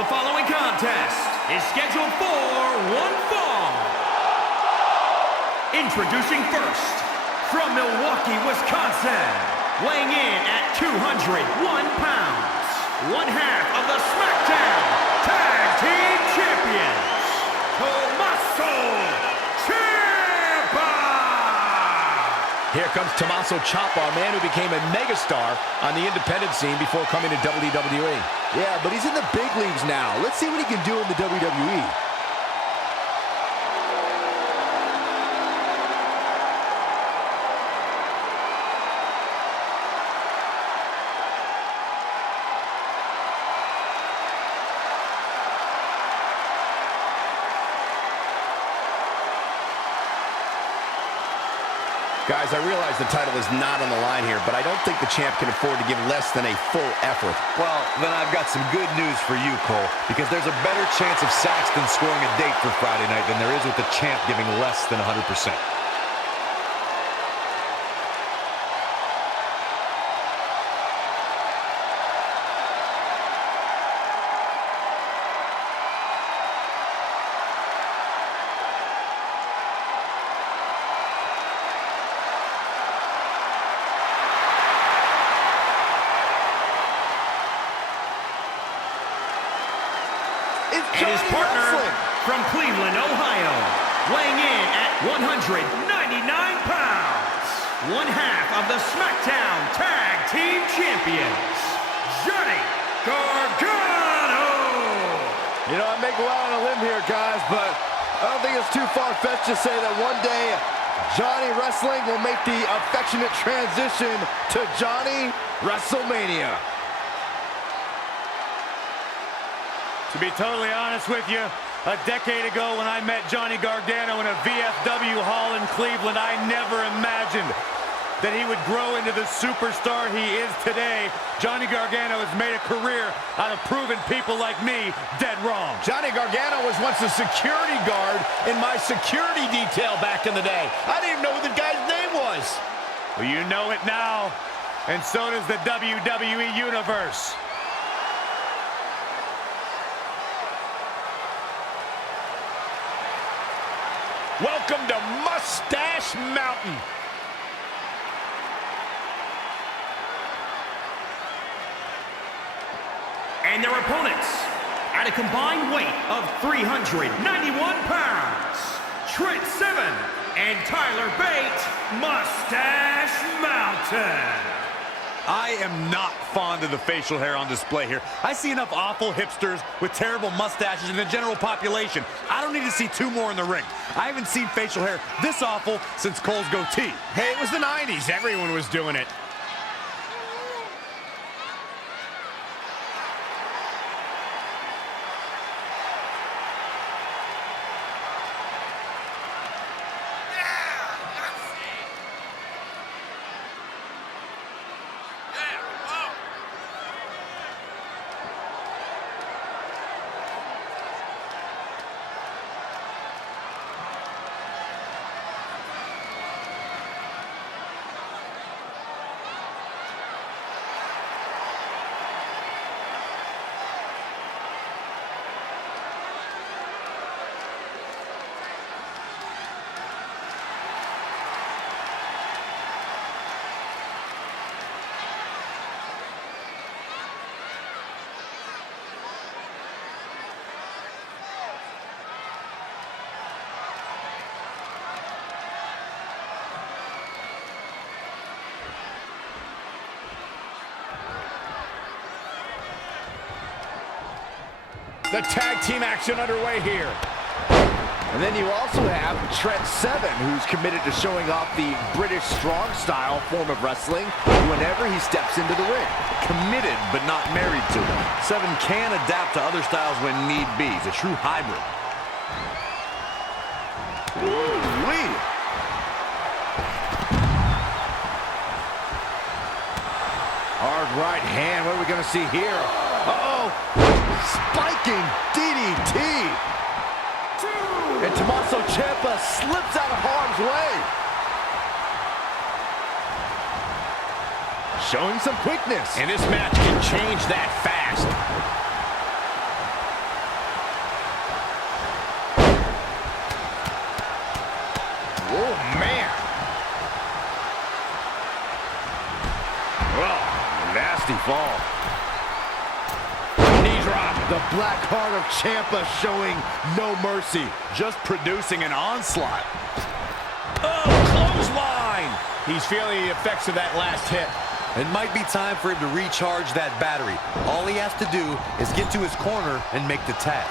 The following contest is scheduled for one fall. Introducing first, from Milwaukee, Wisconsin, weighing in at 201 pounds, one half of the SmackDown Tag Team Champions, Tommaso Ciampa! Here comes Tommaso Ciampa, a man who became a megastar on the independent scene before coming to WWE. Yeah, but he's in the big leagues now. Let's see what he can do in the WWE. Guys, I realize the title is not on the line here, but I don't think the champ can afford to give less than a full effort. Well, then I've got some good news for you, Cole, because there's a better chance of Saxton scoring a date for Friday night than there is with the champ giving less than 100%. And his partner from Cleveland, Ohio, weighing in at 199 pounds, one half of the SmackDown Tag Team Champions, Johnny Gargano! You know, I may go out on a limb here, guys, but I don't think it's too far-fetched to say that one day Johnny Wrestling will make the affectionate transition to Johnny WrestleMania. To be totally honest with you, a decade ago when I met Johnny Gargano in a VFW hall in Cleveland, I never imagined that he would grow into the superstar he is today. Johnny Gargano has made a career out of proving people like me dead wrong. Johnny Gargano was once a security guard in my security detail back in the day. I didn't even know what the guy's name was. Well, you know it now, and so does the WWE Universe. Welcome to Mustache Mountain. And their opponents, at a combined weight of 391 pounds, Trent Seven and Tyler Bate, Mustache Mountain. I am not fond of the facial hair on display here. I see enough awful hipsters with terrible mustaches in the general population. I don't need to see two more in the ring. I haven't seen facial hair this awful since Cole's goatee. Hey, it was the 90s. Everyone was doing it. The tag team action underway here. And then you also have Trent Seven, who's committed to showing off the British strong style form of wrestling whenever he steps into the ring. Committed, but not married to them. Seven can adapt to other styles when need be. He's a true hybrid. Ooh-wee. Hard right hand. What are we going to see here? Uh-oh. Spiking DDT. And Tommaso Ciampa slips out of harm's way. Showing some quickness. And this match can change that fast. black heart of Ciampa showing no mercy. Just producing an onslaught. Oh, clothesline! He's feeling the effects of that last hit. It might be time for him to recharge that battery. All he has to do is get to his corner and make the tag.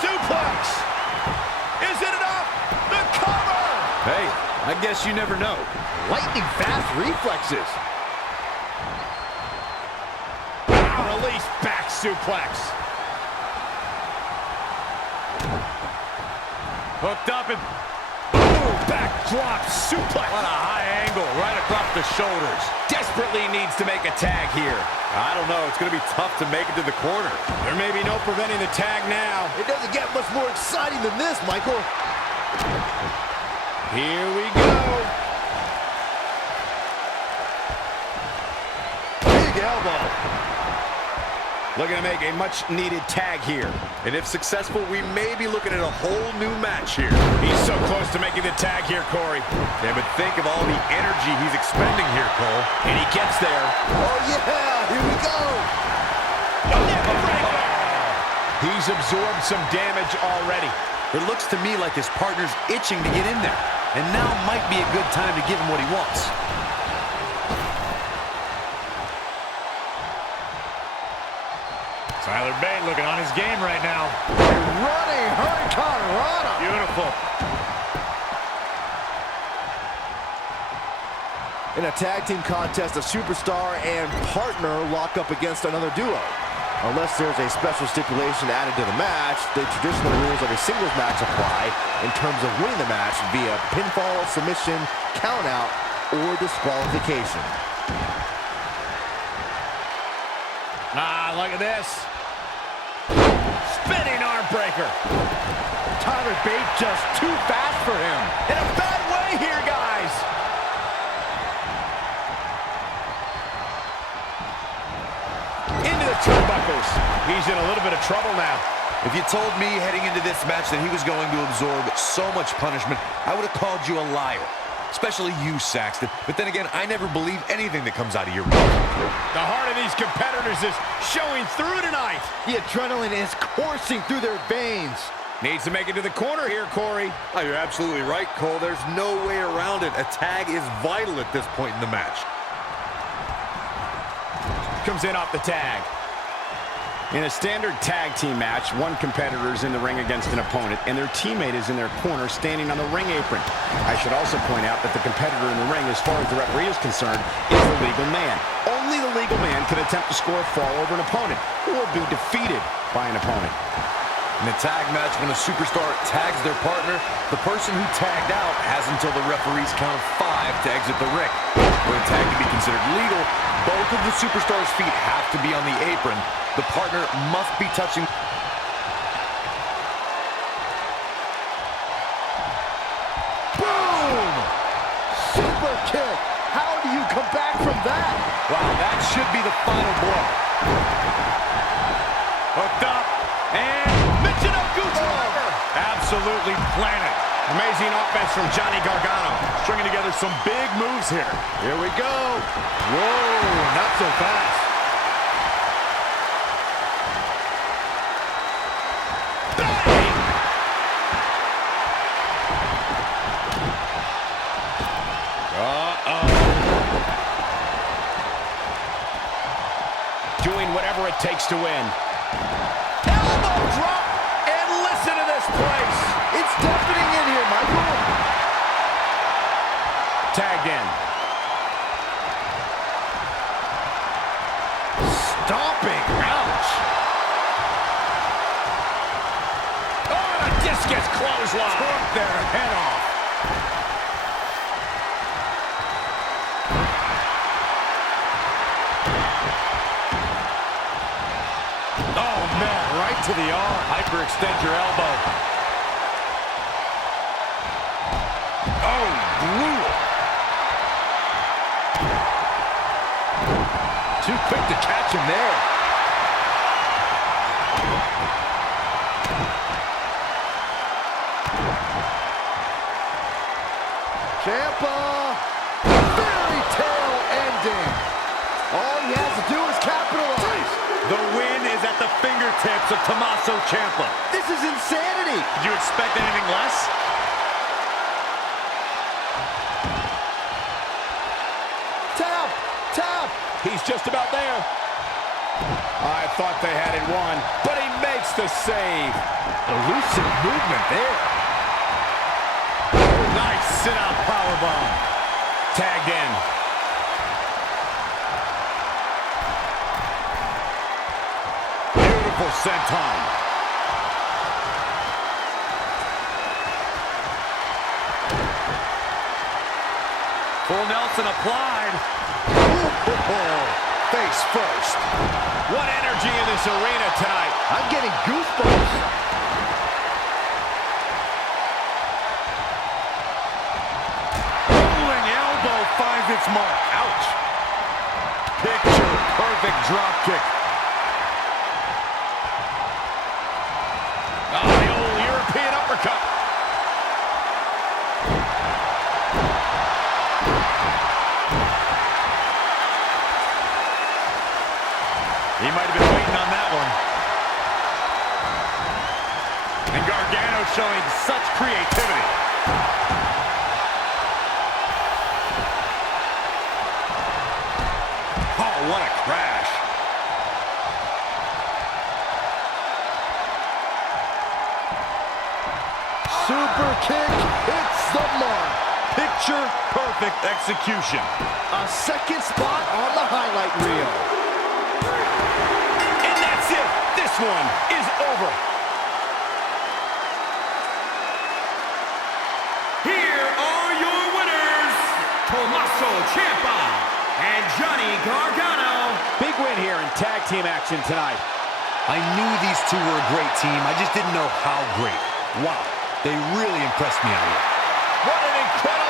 Suplex! Is it enough? The cover! Hey, I guess you never know. Lightning fast reflexes. Release back suplex. Hooked up and Boom, back drop suplex. What a high angle right across the shoulders. Desperately needs to make a tag here. I don't know. It's going to be tough to make it to the corner. There may be no preventing the tag now. It doesn't get much more exciting than this, Michael. Here we go. Big elbow. Looking to make a much-needed tag here. And if successful, we may be looking at a whole new match here. He's so close to making the tag here, Corey. Yeah, but think of all the energy he's expending here, Cole. And he gets there. Oh, yeah. Here we go. He's absorbed some damage already. It looks to me like his partner's itching to get in there. And now might be a good time to give him what he wants. Tyler Bate looking on his game right now. Running Hurricane Rana. Beautiful. In a tag team contest, a superstar and partner lock up against another duo. Unless there's a special stipulation added to the match, the traditional rules of a singles match apply in terms of winning the match via pinfall, submission, countout, or disqualification. Look at this. Spinning arm breaker. Tyler Bate just too fast for him. In a bad way here, guys. Into the turnbuckles. He's in a little bit of trouble now. If you told me heading into this match that he was going to absorb so much punishment, I would have called you a liar. Especially you, Saxton. But then again, I never believe anything that comes out of your mouth. The heart of these competitors is showing through tonight. The adrenaline is coursing through their veins. Needs to make it to the corner here, Corey. Oh, you're absolutely right, Cole. There's no way around it. A tag is vital at this point in the match. Comes in off the tag. In a standard tag team match, one competitor is in the ring against an opponent, and their teammate is in their corner standing on the ring apron. I should also point out that the competitor in the ring, as far as the referee is concerned, is the legal man. Only the legal man can attempt to score a fall over an opponent or be defeated by an opponent. In a tag match, when a superstar tags their partner, the person who tagged out has until the referee's count of 5 to exit the ring. For a tag to be considered legal, both of the superstar's feet have to be on the apron. The partner must be touching. Boom! Super kick. How do you come back from that? Wow, that should be the final blow. Hooked up. And absolutely planet. Amazing offense from Johnny Gargano. Stringing together some big moves here. Here we go. Whoa, not so fast. Doing whatever it takes to win. Elbow drop, and listen to this place. It's deafening in here, Michael. Tagged in. Stomping. Ouch. Oh, and a discus clothesline. Took their head off. Oh, man, right to the arm. Hyperextend your elbow. Oh, brutal. Too quick to catch him there. Ciampa. Fairy tale ending. fingertips of Tommaso Ciampa. This is insanity. Did you expect anything less? Tap, tap. He's just about there. I thought they had it won, but he makes the save. Elusive movement there. Nice sit-out powerbomb. Tagged in. Beautiful senton. Full Nelson applied. Face first. What energy in this arena tonight. I'm getting goosebumps. Rolling elbow finds its mark. Ouch. Picture perfect drop kick. Oh, the old European uppercut. He might have been waiting on that one. And Gargano showing such creativity. Oh, what a crash. Super kick hits the mark. Picture perfect execution. A second spot on the highlight reel. And that's it. This one is over. Here are your winners, Tommaso Ciampa and Johnny Gargano. Big win here in tag team action tonight. I knew these two were a great team. I just didn't know how great. Wow, they really impressed me out here. What an incredible